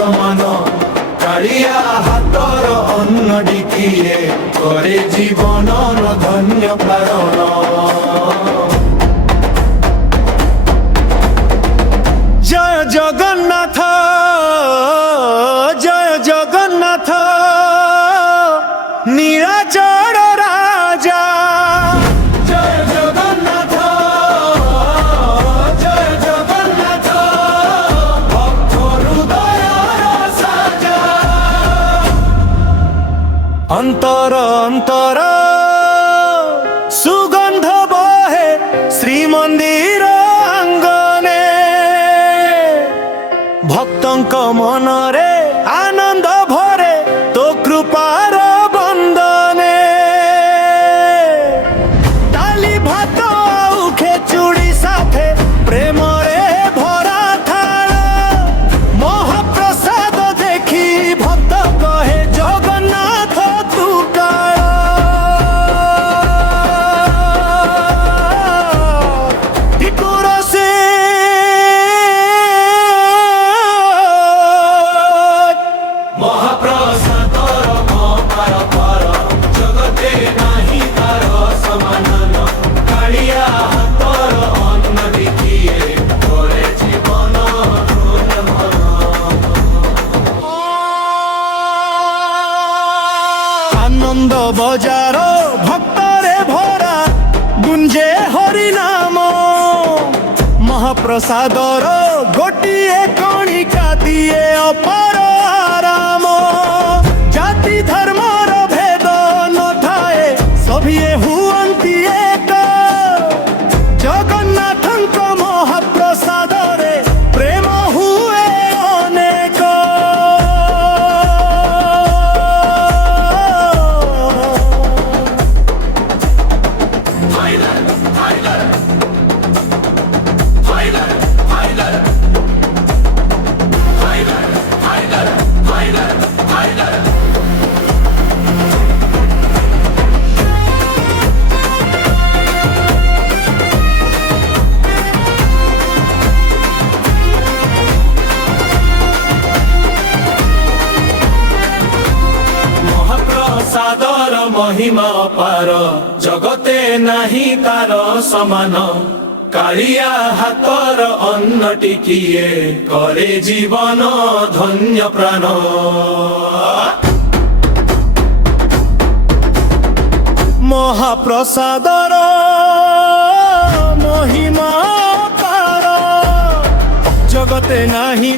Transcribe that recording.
সমান কালিয়া হাতর অন্নটি কিয়ে করে জীবনর ধন্য কারণ। জয় জগন্নাথ জয় জগন্নাথ নীলাচল রাজা। জয় জগন্নাথ জয় জগন্নাথ ভক্ত হৃদয়র সাজা। অন্তর অন্তর সুগন্ধ বহে শ্রীমন্দির আঙ্গনে ভক্তଙ୍କ মনরে আনন্দ ভরে তো কৃপার বন্দনে। ডালি ভাত ଆଉ ଖେଚୁଡ଼ି সাথে প্রেমরে ভরা থাল মহাপ্রসাদ দেখি ভক্ত কহে জগন্নাথ তু কাল। ত্রিপুরসে মহাপ্রসাদর মপার পার জগতে নাহি তার সমান কালিয়া হাতর অন্নটি কিয়ে করে জীবন ধন্য। আনন্দ বজার ভক্তরে ভরা গুঞ্জে হরি নাম মহাপ্রসাদর গোটিয়ে কণিকা দিয়ে অপার আরাম। জাতি ধর্মর ভেদ নথায়ে সভিয়ে হুଅନ୍ତି এক জগন্নাথଙ୍କ মহাপ্রসাদরে প্রেম হুଏ অনেক। মহাপ্রসাদর মহিমা অপার জগতে নাহি তার সমান কালিয়া হাতর অন্নটি কিয়ে করে জীবন ধন্য প্রাণ। মহাপ্রসাদর মহিমা অপার জগতে নাহি